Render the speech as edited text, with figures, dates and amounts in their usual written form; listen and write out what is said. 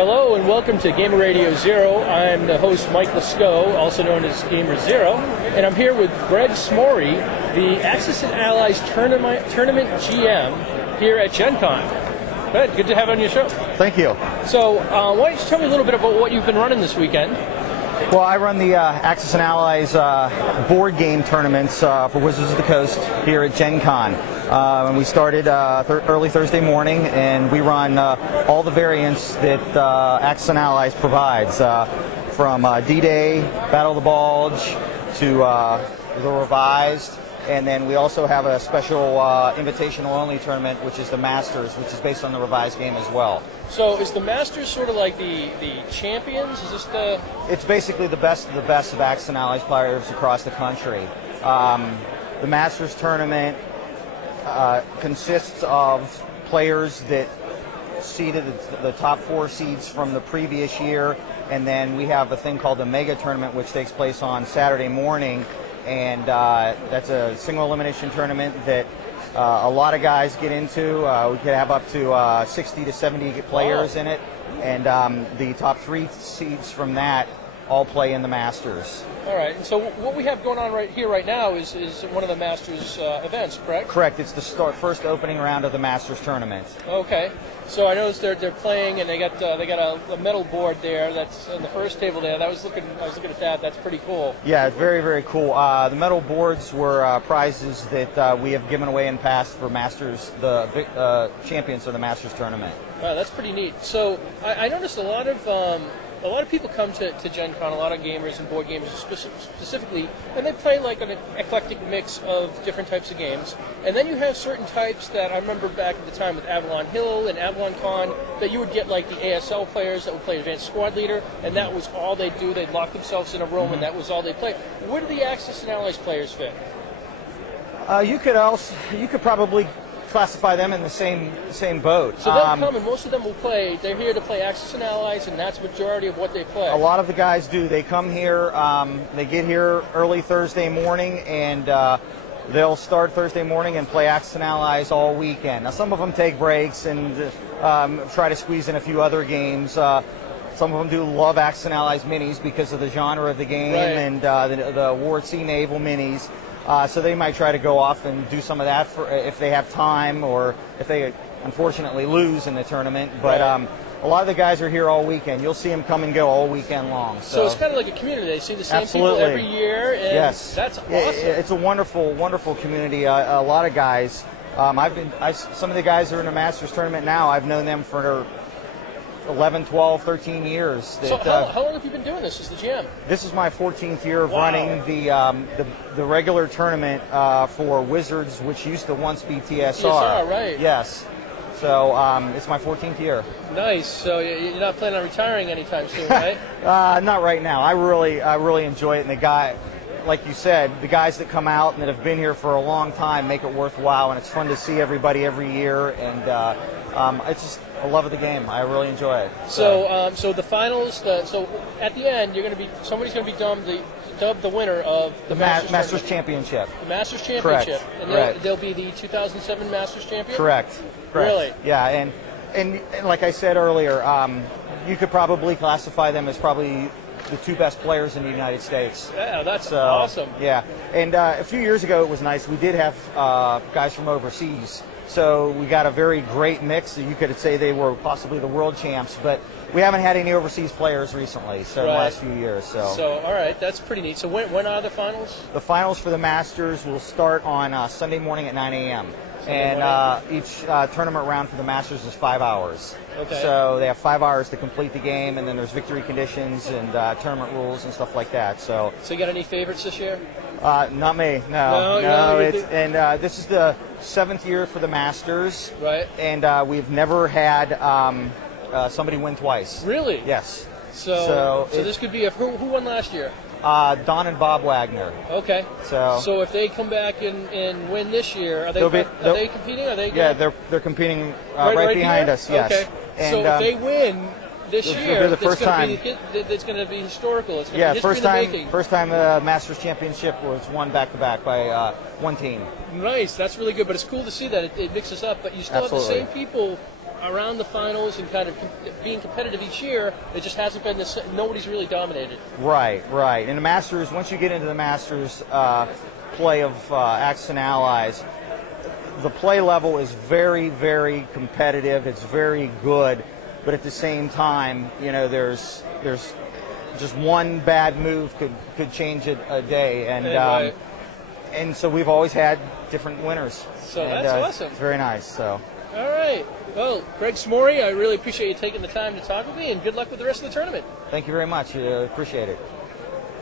Hello and welcome to Gamer Radio Zero. I'm the host Mike Lasco, also known as Gamer0, and I'm here with Greg Smorey, the Axis and Allies Tournament GM here at Gen Con. Good to have you on your show. Thank you. So why don't you tell me a little bit about what you've been running this weekend? Well, I run the Axis and Allies board game tournaments for Wizards of the Coast here at Gen Con. And we started early Thursday morning, and we run all the variants that Axis and Allies provides, from D-Day, Battle of the Bulge, to the Revised. And then we also have a special invitational-only tournament, which is the Masters, which is based on the Revised game as well. So is the Masters sort of like the champions? Is this the... It's basically the best of Axis and Allies players across the country. The Masters tournament consists of players that seeded the top 4 seeds from the previous year, and then we have a thing called the Mega Tournament, which takes place on Saturday morning, and that's a single elimination tournament that a lot of guys get into. We could have up to 60 to 70 players in it, and the top 3 seeds from that all play in the Masters. All right, and so what we have going on right now is one of the Masters events, correct? Correct. It's the first opening round of the Masters tournament. Okay. So I noticed they're playing, and they got a metal board there. That's in the first table there. I was looking at that. That's pretty cool. Yeah, it's very, very cool. The metal boards were prizes that we have given away in past for Masters, the champions of the Masters tournament. Wow, that's pretty neat. So I noticed a lot of people come to Gen Con, a lot of gamers and board gamers specifically, and they play like an eclectic mix of different types of games. And then you have certain types that I remember back at the time with Avalon Hill and Avalon Con, that you would get like the ASL players that would play Advanced Squad Leader, and that was all they'd do. They'd lock themselves in a room, and that was all they played. Where do the Axis and Allies players fit? You could probably classify them in the same boat. So they'll come, and most of them will play. They're here to play Axis and Allies, and that's the majority of what they play. A lot of the guys do. They come here, they get here early Thursday morning, and they'll start Thursday morning and play Axis and Allies all weekend. Now, some of them take breaks and try to squeeze in a few other games. Some of them do love Axis and Allies minis because of the genre of the game, right, and the War at Sea Naval minis. So they might try to go off and do some of that if they have time, or if they unfortunately lose in the tournament. But right, a lot of the guys are here all weekend. You'll see them come and go all weekend long. So it's kind of like a community. They see the same absolutely people every year, and yes, that's awesome. It's a wonderful, wonderful community. A lot of guys. Some of the guys that are in the Masters tournament now, I've known them for 11, 12, 13 years. So how long have you been doing this as the GM? This is my 14th year of wow, running the regular tournament for Wizards, which used to once be TSR. TSR, right. Yes. So it's my 14th year. Nice. So you're not planning on retiring anytime soon, right? Not right now. I really enjoy it, and the guy, like you said, the guys that come out and that have been here for a long time make it worthwhile, and it's fun to see everybody every year, and it's just a love of the game. I really enjoy it. So the finals. So at the end, somebody's going to be dubbed the winner of the Masters Championship. The Masters Championship. Correct. And they'll be the 2007 Masters Champion. Correct. Really? Yeah, and like I said earlier, you could probably classify them as probably the 2 best players in the United States. Yeah, that's awesome. Yeah, and a few years ago it was nice. We did have guys from overseas, so we got a very great mix. You could say they were possibly the world champs, but we haven't had any overseas players recently, so right, the last few years. So all right, that's pretty neat. So when are the finals? The finals for the Masters will start on Sunday morning at 9 a.m. And each tournament round for the Masters is 5 hours. Okay. So they have 5 hours to complete the game, and then there's victory conditions and tournament rules and stuff like that. So you got any favorites this year? Not me. No. This is the 7th year for the Masters. Right. And we've never had somebody win twice. Really? Yes. So this could be who won last year? Don and Bob Wagner. Okay. So if they come back and win this year, are they competing? Yeah, they're competing right behind us. Yes. Okay. And so if they win this year, the first time. It's going to be historical. It's going yeah, to be history in the making. First time the Masters Championship was won back to back by one team. Nice. That's really good. But it's cool to see that it mixes up. But you still Absolutely have the same people around the finals and kind of being competitive each year, it just hasn't been this. Nobody's really dominated. Right. And the Masters, once you get into the Masters play of Axis and Allies, the play level is very, very competitive. It's very good, but at the same time, there's just one bad move could change it a day, and so we've always had different winners. So that's awesome. It's very nice. So. All right. Well, Greg Smorey, I really appreciate you taking the time to talk with me, and good luck with the rest of the tournament. Thank you very much. Appreciate it.